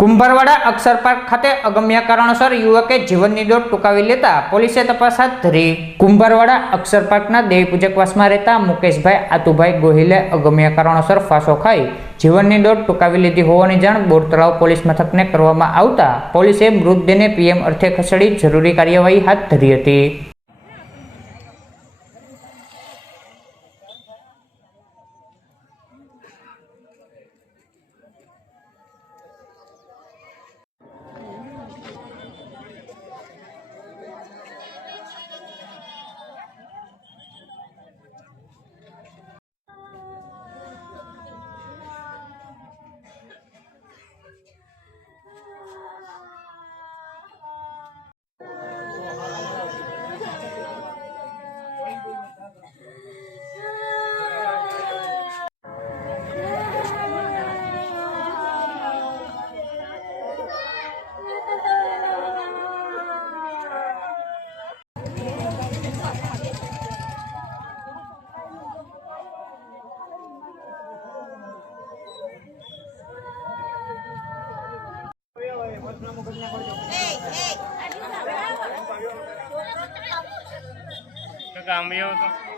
કુંભારવાડા અક્ષર park ખાતે અગમ્ય કારણોસર યુવકે જીવનની દોટ ટૂંકાવી લેતા પોલીસે તપાસ હાથ ધરી। કુંભારવાડા અક્ષર પાર્કના દેવીપૂજકવાસમાં રહેતા મુકેશભાઈ આતુભાઈ ગોહિલે અગમ્ય કારણોસર ફાંસો ખાઈ જીવનની દોટ ટૂંકાવી લીધી હોવાની જાણ બોરતળાવ પોલીસ મથકને કરવામાં આવતા પોલીસે મૃતદેહને પીએમ અર્થે ખસેડી જરૂરી કાર્યવાહી હાથ ધરી હતી। કામ આવ્યો હતો।